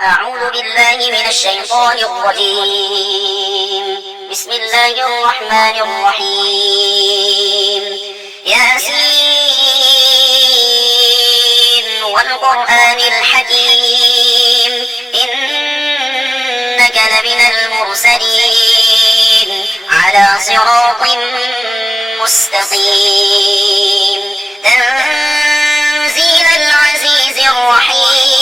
أعوذ بالله من الشيطان الرجيم. بسم الله الرحمن الرحيم. ياسين والقرآن الحكيم إنك لمن المرسلين على صراط مستقيم تنزيل العزيز الرحيم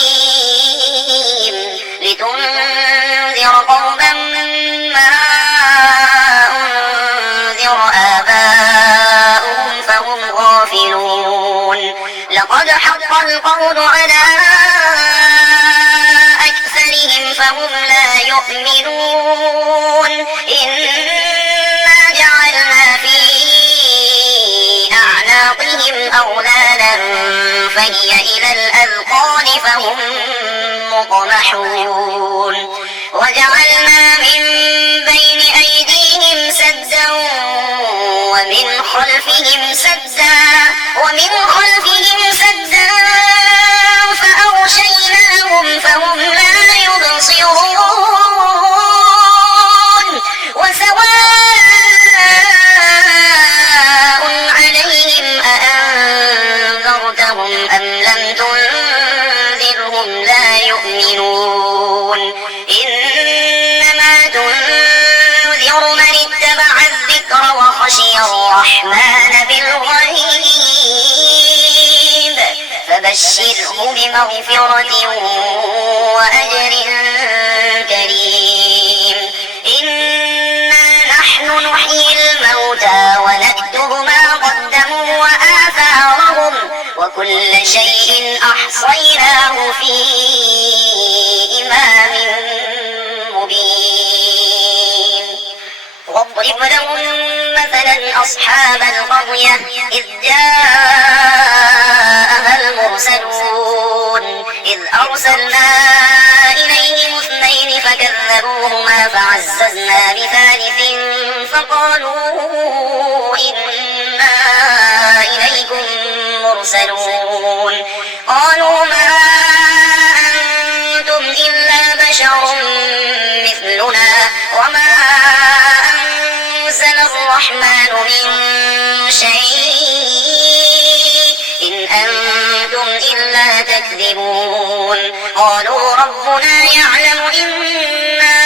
لتنذر قوما ما أنذر آباؤهم فهم غافلون لقد حق القول على أكثرهم فهم لا يؤمنون إنا جعلنا في أعناقهم أغلالا فهي إلى الأذقان فهم مقمحون وجعلنا من بين أيديهم سدا ومن خلفهم سدا فأغشيناهم فهم لا يبصرون وسواء عليهم أأنذرتهم أم لم تنذرهم لا يؤمنون إنما تنذر من اتبع الذكر وخشي الرحمن بالغيب فبشره بمغفرة وأجر كريم إنا نحن نحيي الموتى ونكتب ما قدموا وآثارهم وكل شيء أحصيناه في إمام مبين واضرب لهم مثلا أصحاب القرية إذ جاءها المرسلون إذ أرسلنا إليهم اثنين فكذبوهما فعززنا بثالث فقالوا إنا إليكم مرسلون قالوا ما أنتم إلا بشر مثلنا وما أنزل الرحمن من شيء إن أنتم إلا تكذبون قالوا ربنا يعلم إنا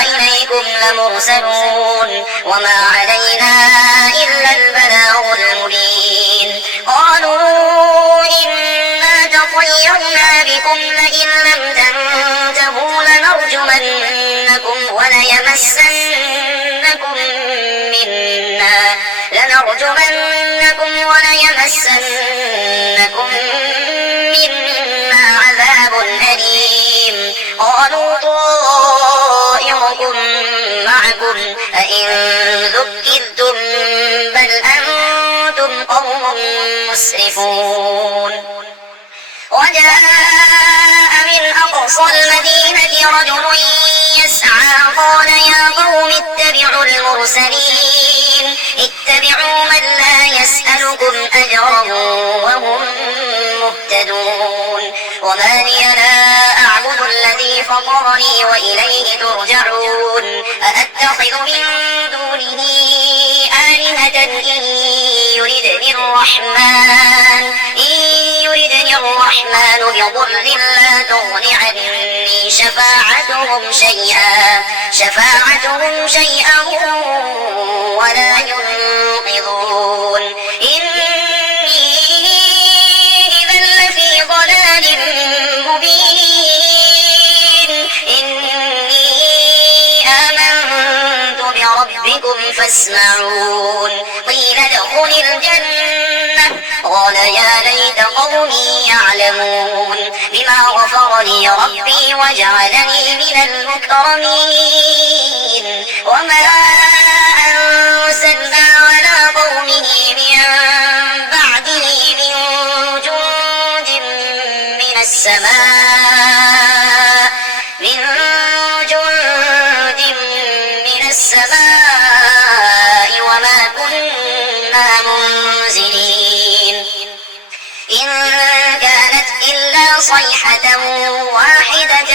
إليكم لمرسلون وما علينا إلا البلاغ المبين قالوا إنا تطيرنا بكم لئن لم تنتهوا لنرجمنكم وليمسنكم منا عذاب أليم قالوا طائركم معكم أئن ذكرتم بل أنتم قوم مسرفون وجاء من أقصى المدينة رجل يسعى قال يا قوم اتبعوا المرسلين اتبعوا من لا يسألكم أجرا وهم مهتدون وما لي لا أعبد الذي فطرني وإليه ترجعون أأتخذ من دونه آلهة إن يردني الرحمن بضر لا تغن عني شفاعتهم شيئا ولا ينقذون إني إذا لفي ضلال مبين إني آمنت بربكم فاسمعون قيل ادخل الجنة قال يا ليت قومي يعلمون بما غفر لي ربي وجعلني من المكرمين وما أرسلنا على قومه من بعده من جند من السماء وما كنا منزلين إن كانت إلا صيحة واحدة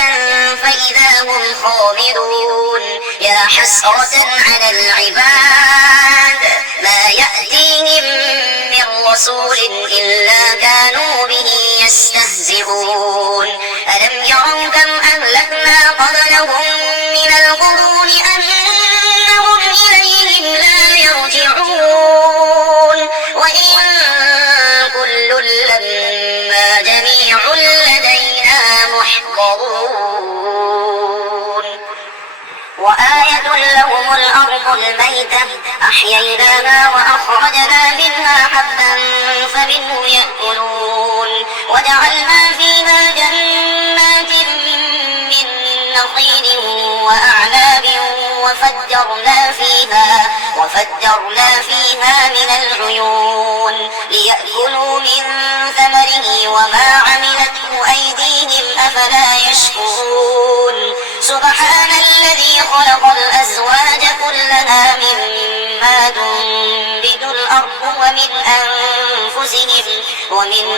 هم خامدون يا حسرة على العباد ما يأتيهم من رسول إلا كانوا به يستهزئون ألم يروا كم أهلكنا قبلهم من القرون أنهم إليهم لا يرجعون وإن كل لما جميع لدينا محضرون وآية لهم الأرض الميتة أحييناها وأخرجنا منها حبا فمنه يأكلون وجعلنا فيها جنات من نخيل وأعناب وفجرنا فيها من العيون ليأكلوا من ثمره وما عملته أيديهم أفلا يشكرون سبحان الذي خلق الأزواج كلها مما تنبت الأرض ومن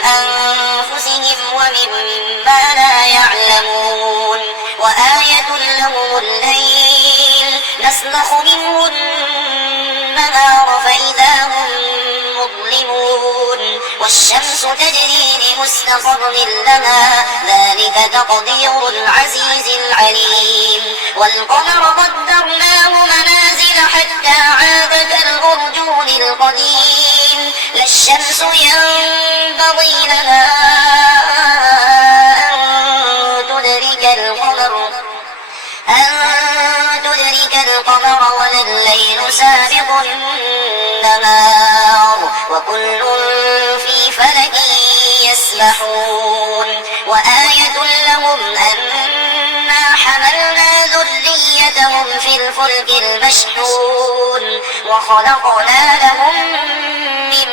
أنفسهم ومما لا يعلمون وآية لهم الليل نسلخ منه النهار فإذا هم مظلمون والشمس تجري لمستقر لها ذلك تقدير العزيز العليم والقمر قدرناه منازل حتى عاد كالأرجون القديم لا الشمس ينبغي لها أن تدرك القمر ولا الليل سابق النهار وكل في فلك يسبحون وآية لهم أنا حملنا ذريتهم في الفلك المشحون وخلقنا لهم من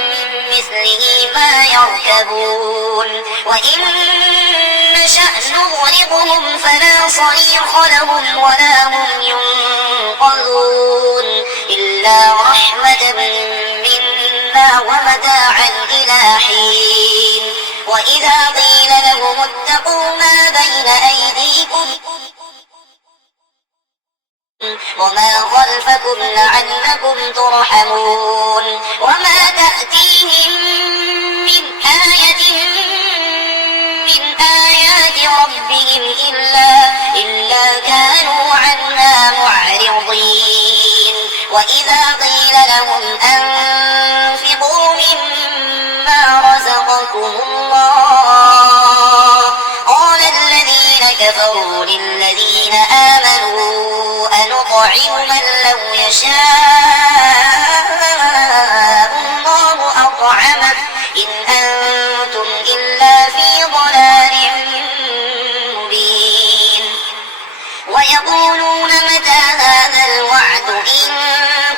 مثله ما يركبون وإن نشأ نغرقهم فلا صريخ لهم ولا هم ينقذون إلا رحمة منا ومتاعا إلى حين وإذا قيل لهم اتقوا ما بين أيديكم وما خلفكم لعلكم ترحمون وما تأتيهم من آية من آيات ربهم إلا كانوا عنها معرضين وإذا قيل لهم أنفقوا مما رزقكم الله قال الذين كفروا للذين آمنوا أنطعم من لو يشاء الله أطعمه إن أنتم إلا في ضلال مبين ويقولون متى هذا الوعد إن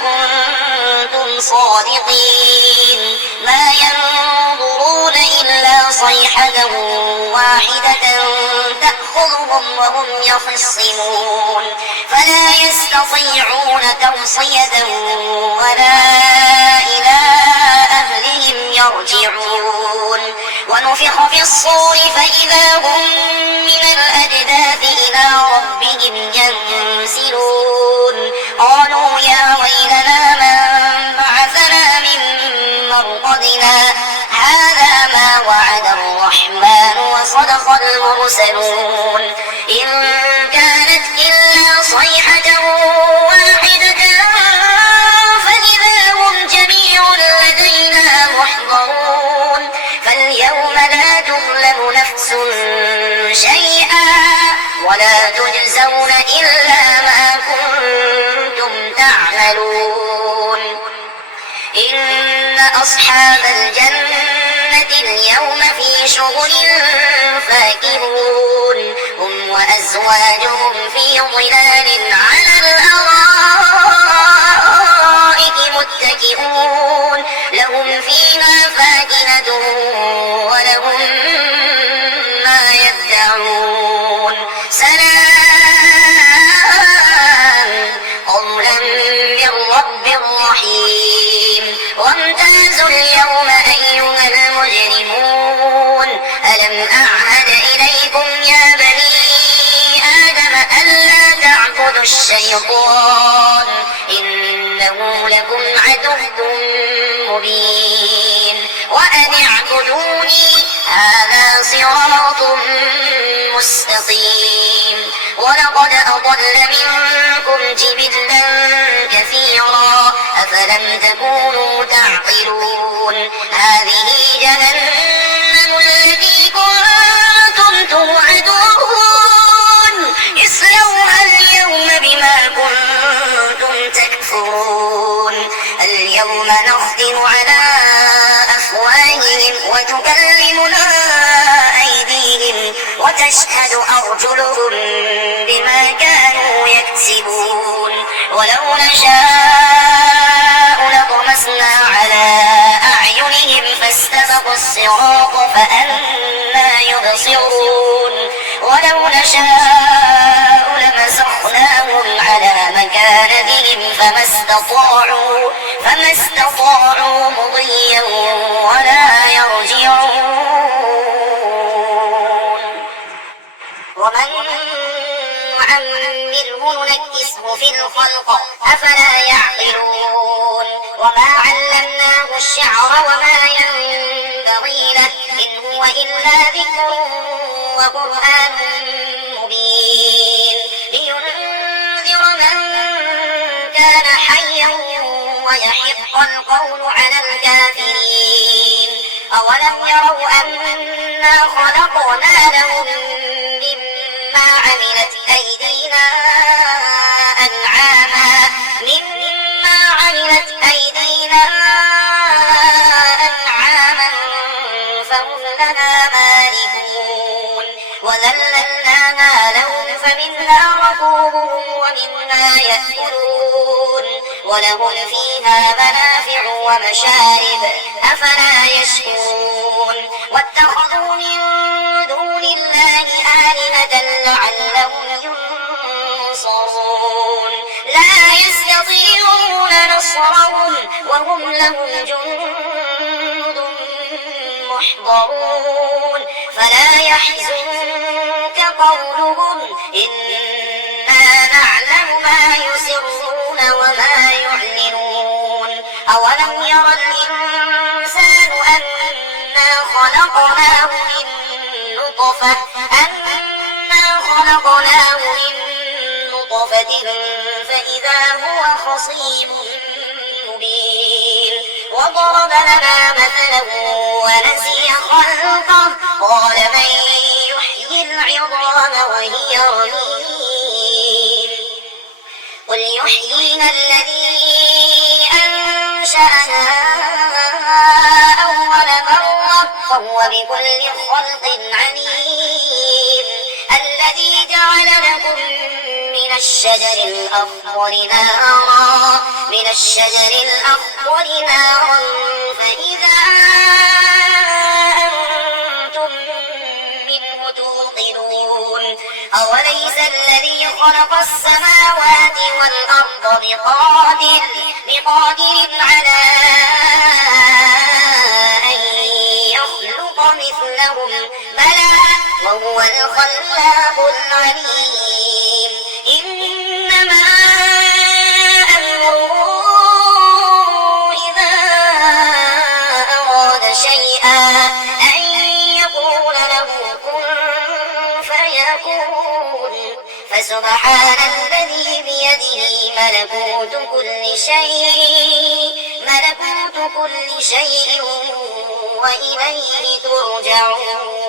كنتم صادقين ما ينظرون إلا صيحة واحدة تأخذهم وهم يخصمون فلا يستطيعون توصية ولا إلى أهلهم يرجعون ونفخ في الصور فإذا هم من الأجداث إلى ربهم ينسلون قالوا يا ويلنا من بعثنا من مرقدنا هذا ما وعد الرحمن وصدق المرسلون إن كانت إلا صيحة واحدة فإذا هم جميع لدينا محضرون فاليوم لا تظلم نفس شيئا ولا تجزون إلا ما كنتم تعملون إن أصحاب الجنة اليوم في شغل فاكهون هم وأزواجهم في ظلال على الأرائك متكئون لهم فيها فاكهة ولهم ما يدعون سلام قولا من رب رحيم وامتازوا اليوم أيها المجرمون ألم أعهد إليكم يا بني آدم ألا الشيطان إنه لكم عدو مبين وأن اعبدوني هذا صراط مستقيم ولقد أضل منكم جبلا كثيرا أفلم تكونوا تعقلون هذه جهنم التي كنتم توعدون اصلوها اليوم بما كنتم تكفرون اليوم نختم على أفواههم وتكلمنا أيديهم وتشهد أرجلهم بما كانوا يكسبون ولو نشاء لطمسنا على أعينهم فاستبقوا الصراط فأنى يبصرون ولو نشاء لمسخناهم على مكانتهم فما استطاعوا مضيا ولا يرجعون ومن نعمره نكسه في الخلق أفلا يعقلون وما علمناه الشعر وما ينبغي له إن هو إلا ذكر وقرآن مبين لينذر من كان حيا ويحق القول على الكافرين أولم يروا أنا خلقنا لهم مما عملت أيدينا أنعاما فهم لها مالكون وذللناها لهم فمنها ركوبهم ومنها يأكلون ولهم فيها منافع ومشارب أفلا يشكرون واتخذوا من دون الله آلهة لعلهم ينصرون لا يستطيعون نصرهم وهم لهم جند محضرون فلا يحزنك قولهم إنا نعلم ما يسرون وما يعلنون أولم ير الإنسان أنا خلقناه من نطفة فإذا هو خصيم مبين وضرب لنا مثلا ونسي خلقه قال من يحيي العظام وهي رميم قل يحييها الذي أنشأها أول مرة وهو بكل خلق عليم الذي جعل لكم من الشجر الأخضر نارا فإذا أنتم منه توقدون أوليس الذي خلق السماوات والأرض بقادر على أن يخلق مثلهم بلى وهو الخلاق العليم إنما أمره إذا أراد شيئا أن يقول له كن فيكون فسبحان الذي بيده ملكوت كل شيء وإليه ترجعون